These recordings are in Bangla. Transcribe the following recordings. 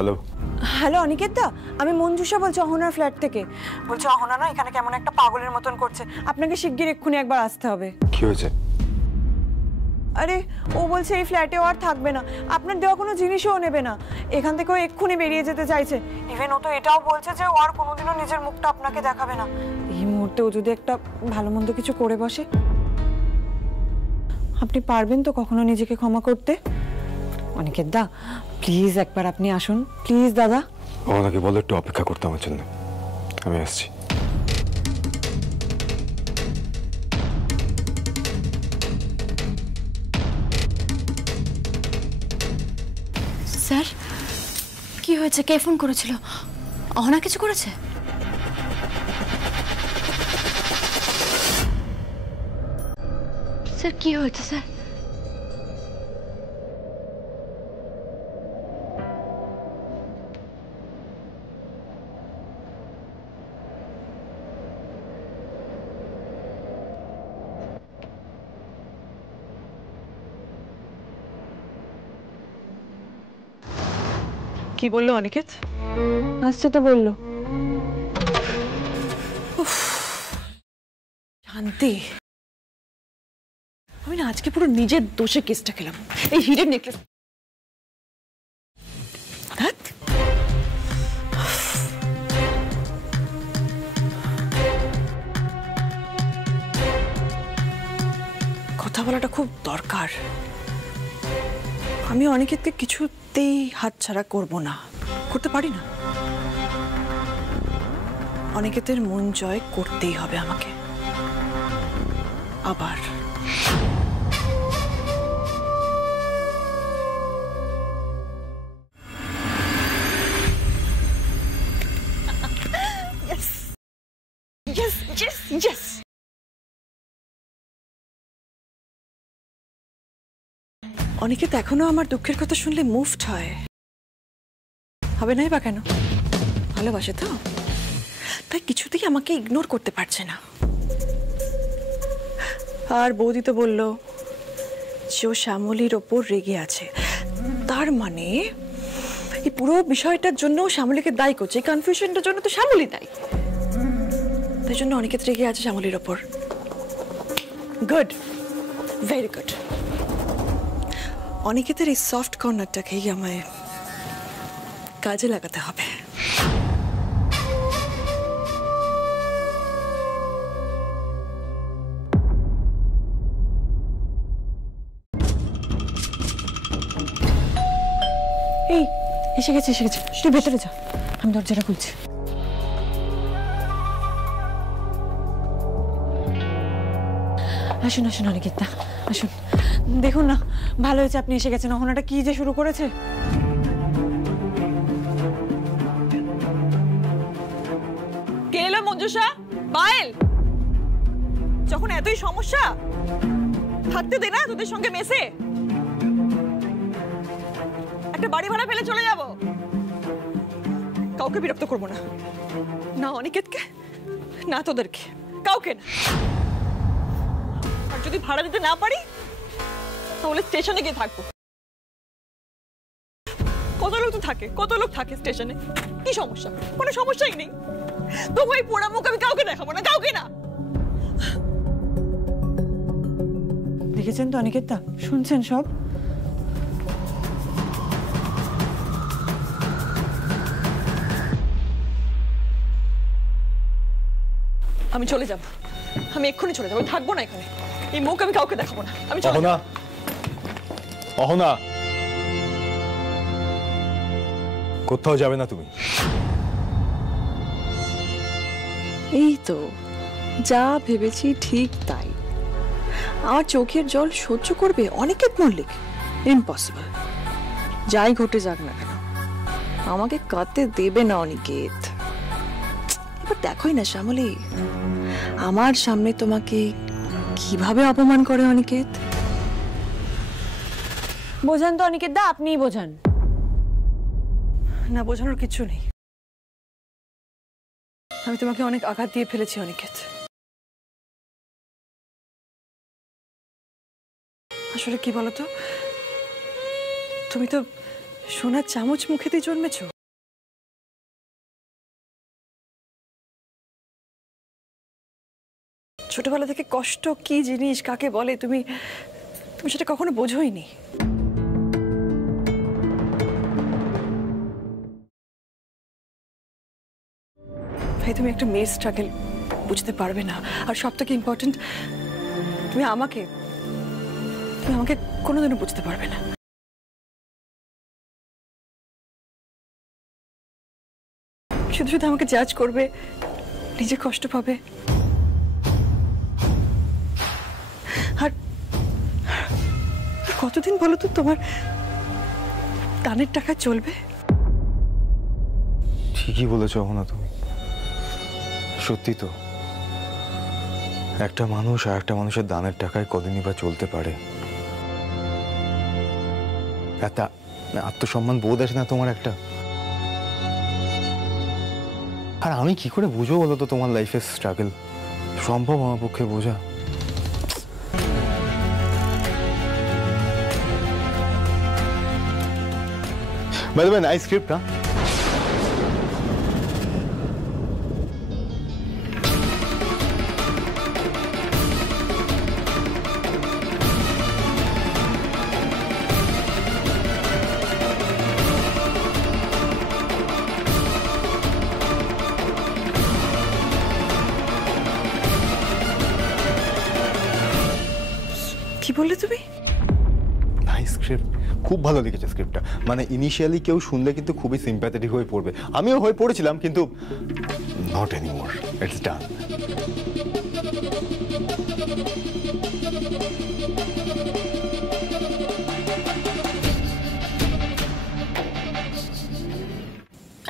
হ্যালো হ্যালো অনিকেত দা, আমি মঞ্জুষা বলছি অহনার ফ্ল্যাট থেকে। বলছি অহনা না এখানে কেমন একটা পাগলের মতন করছে, আপনাকে শিগগির এক্ষুনি একবার আসতে হবে। কি হয়েছে? আরে ও বলছে এই ফ্ল্যাটে আর থাকবে না, আপনার দেওয়া কোনো জিনিসও নেবে না, এখান থেকে ও এক্ষুনি বেরিয়ে যেতে চাইছে। ইভেন ও তো এটাও বলছে যে ও আর কোনোদিনও নিজের মুখটা আপনাকে দেখাবে না। এই মুহূর্তে ও যদি একটা ভালো মন্দ কিছু করে বসে, আপনি পারবেন তো কখনো নিজেকে ক্ষমা করতে? অনিকেত দা প্লিজ একবার আপনি আসুন, প্লিজ দাদা। ওনাকে বলো একটু অপেক্ষা করতে আমার জন্য, আমি আসছি। স্যার কি হয়েছে? কে ফোন করেছিল? অহনা কিছু করেছে? স্যার কি হয়েছে স্যার? কি বললো অনিকেত? আসছে তো বললো। শান্তি, আমি না আজকে পুরো নিজের দোষে কেসটা খেলাম। এই হিরের নেকলেস কথা বলাটা খুব দরকার। আমি অনিকেতকে কিছুতেই হাতছাড়া করব না, করতে পারি না। অনিকেতের মন জয় করতেই হবে আমাকে। আবার অনিকেত এখনো আমার দুঃখের কথা শুনলে মুভড হয়, হবে নাই বা কেন? ভালোবাসে তো, তাই কিছুতেই আমাকে ইগনোর করতে পারছে না। আর বৌদি তো বলল যে ও শ্যামলীর ওপর রেগে আছে, তার মানে এই পুরো বিষয়টার জন্য শ্যামলীকে দায়ী করছে। এই কনফিউশনটার জন্য তো শ্যামলী দায়ী, তাই জন্য অনিকেত রেগে আছে শ্যামলীর ওপর। Good, very good. অনিকেতের এই সফট কর্নারটাকেই আমায় কাজে লাগাতে হবে। এই এসে গেছে, এসে গেছে, তুই ভেতরে যা, আমি দরজাটা খুলছি। আসুন আসুন অনিকেত দা, আসুন। দেখুন না, ভালো হয়েছে আপনি এসে গেছেন। অহনাটা কি যে শুরু করেছে। কে এলো? মঞ্জুষা, পায়েল, যখন এতই সমস্যা থাকতে দে না তোদের সঙ্গে মেসে। একটা বাড়ি ভাড়া ফেলে চলে যাব, কাউকে বিরক্ত করবো না, না অনিকেতকে না তোদেরকে, কাউকে না। আর যদি ভাড়া দিতে না পারি তাহলে স্টেশনে গিয়ে থাকবো। কত লোক তো থাকে, কত লোক থাকে স্টেশনে, কি সমস্যা? কোনো সমস্যাই নেই। তবু এই পোড়া মুখ আমি কাউকে দেখাবো না, কাউকে না। দেখেছেন তো অনিকেত দা, শুনছেন সব? আমি চলে যাব, আমি এক্ষুনি চলে যাবো, থাকবো না এখানে। এই মুখ আমি কাউকে দেখাবো না, আমি চলে যাব। অহনা, কোথাও যাবে না তুমি। এই তো যা ভেবেছি ঠিক তাই। আমার চোখের জল সহ্য করবে অনিকেত মল্লিক? ইম্পসিবল। যাই ঘটে যাক না কেন আমাকে কাঁদতে দেবে না অনিকেত। এবার দেখোই না শ্যামলী, আমার সামনে তোমাকে কিভাবে অপমান করে অনিকেত। বোঝান তো অনিকেত দা, আপনিই বোঝান। না বোঝানোর কিছু নেই, আমি তোমাকে অনেক আঘাত দিয়ে ফেলেছি অনিকেত। আসলে কি বলতো, তুমি তো সোনার চামচ মুখেতে জন্মেছ। ছোটবেলা থেকে কষ্ট কি জিনিস, কাকে বলে, তুমি তুমি সেটা কখনো বোঝোইনি। ভাই, তুমি একটা মেয়ের স্ট্রাগল বুঝতে পারবে না। আর সব থেকে ইম্পর্টেন্ট, তুমি আমাকে কোনোদিনও বুঝতে পারবে না। শুধু শুধু আমাকে জাজ করবে, নিজে কষ্ট পাবে। আর কতদিন বলো তো তোমার দানের টাকা চলবে? ঠিকই বলেছ অহনা, তুমি সত্যি তো। একটা মানুষ আর একটা মানুষের দানের টাকায় কদিনই বা চলতে পারে? একটা আত্মসম্মান বোধ আছে না তোমার একটা? আর আমি কি করে বুঝবো বলো তো তোমার লাইফের স্ট্রাগল? সম্ভব আমার পক্ষে বোঝা? By the way, nice script. হ্যাঁ, কি বললে তুমি? নাইস স্ক্রিপ্ট, খুব ভালো লিখেছে স্ক্রিপ্টটা। মানে ইনিশিয়ালি কেউ শুনলে কিন্তু খুবই সিম্প্যাথেটিক হয়ে পড়বে। আমিও হয়ে পড়েছিলাম, কিন্তু নট এনিমোর, ইটস ডান।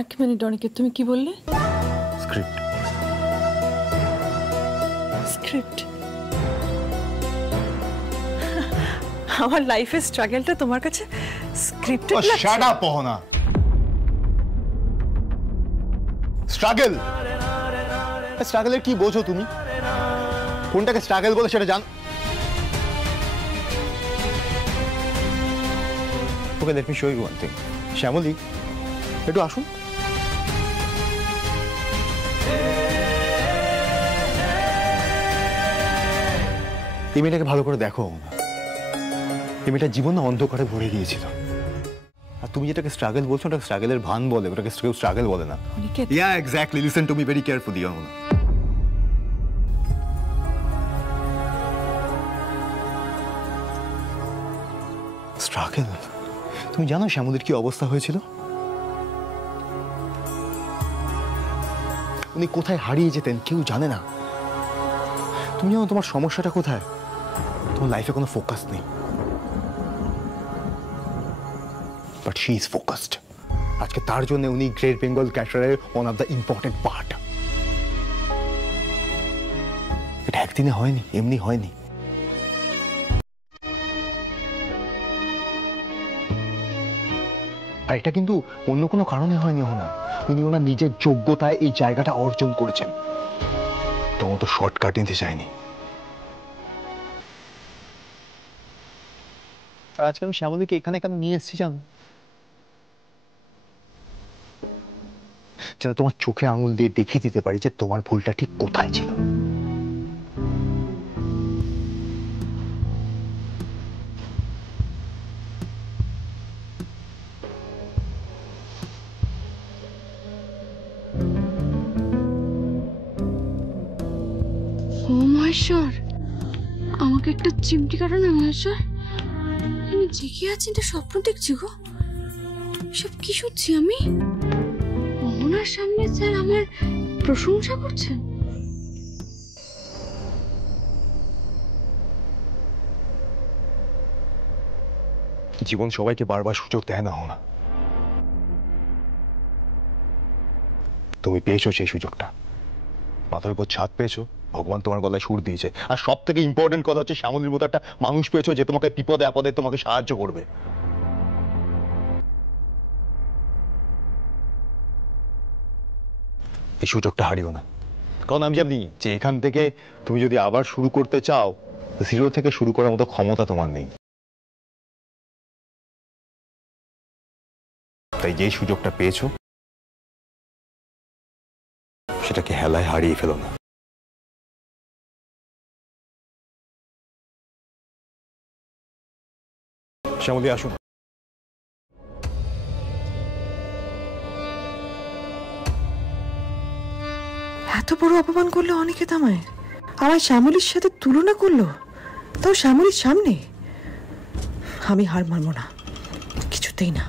এক মিনিট অনিকেত, তুমি কি বললে? স্ক্রিপ্ট। স্ক্রিপ্ট? আমার লাইফের স্ট্রাগলটা তোমার কাছে স্ক্রিপ্টেড লাগছে? Shut up Ahana. স্ট্রাগল? স্ট্রাগলের কি বোঝো তুমি? কোনটাকে স্ট্রাগল বলে সেটা জান? Okay, let me show you one thing. Shyamali, একটু আসুন। এই মেয়েটাকে ভালো করে দেখো না। এই মেয়েটার জীবন না অন্ধকারে ভরে গিয়েছিল। আর তুমি যেটাকে স্ট্রাগল বলছো, ওটা স্ট্রাগলের ভান বলে, ওটাকে কেউ স্ট্রাগল বলে না। Aniket, Yeah, exactly. Listen to me very carefully, Amuna. Struggle? তুমি জানো শ্যামলীর কি অবস্থা হয়েছিল? উনি কোথায় হারিয়ে যেতেন কেউ জানে না। তুমি জানো তোমার সমস্যাটা কোথায়? তোমার লাইফে কোনো ফোকাস নেই। But she is focused. আজকে তার জন্য উনি গ্রেট বেঙ্গল ক্যাটারের one of the important part. এটা একদিনে হয়নি, এমনি হয়নি। আর এটা কিন্তু অন্য কোনো কারণে হয়নি না। উনি ওনার নিজের যোগ্যতায় এই জায়গাটা অর্জন করেছেন। তোমার তো শর্টকাট নিতে চাইনি। আর আজকে আমি শ্যামলীকে এখানে কেন নিয়ে এসেছি জানো? যেন তোমার চোখে আঙুল দিয়ে দেখিয়ে দিতে পারি যে তোমার ভুলটা ঠিক কোথায় ছিল। ও মহেশ্বর, আমাকে একটা চিমটি কাটো না মহেশ্বর। আমি জেগে আছি, তো স্বপ্ন দেখছি গো। সব কি শুনছি আমি? মোহনার সামনে স্যার আমার প্রশংসা করছেন। জীবন সবাইকে বারবার সুযোগ দেয় না না। তুমি পেয়েছো সেই সুযোগটা, মাথার উপর ছাদ পেয়েছো, ভগবান তোমার গলায় সুর দিয়েছে। আর সব থেকে ইম্পর্টেন্ট কথা হচ্ছে শ্যামলীর মতো একটা মানুষ পেয়েছো যে তোমাকে বিপদে আপদে তোমাকে সাহায্য করবে। এই সুযোগটা হারিও না। কারণ আমি জানি যে এখান থেকে তুমি যদি আবার শুরু করতে চাও, জিরো থেকে শুরু করার মতো ক্ষমতা তোমার নেই। তাই যেই সুযোগটা পেয়েছো সেটাকে হেলায় হারিয়ে ফেলো না। শ্যামলী আসুন। এত বড় অপমান করলো অনিকেত আমায়, আমার শ্যামলীর সাথে তুলনা করলো, তাও শ্যামলীর সামনে। আমি হার মানবো না, কিছুতেই না।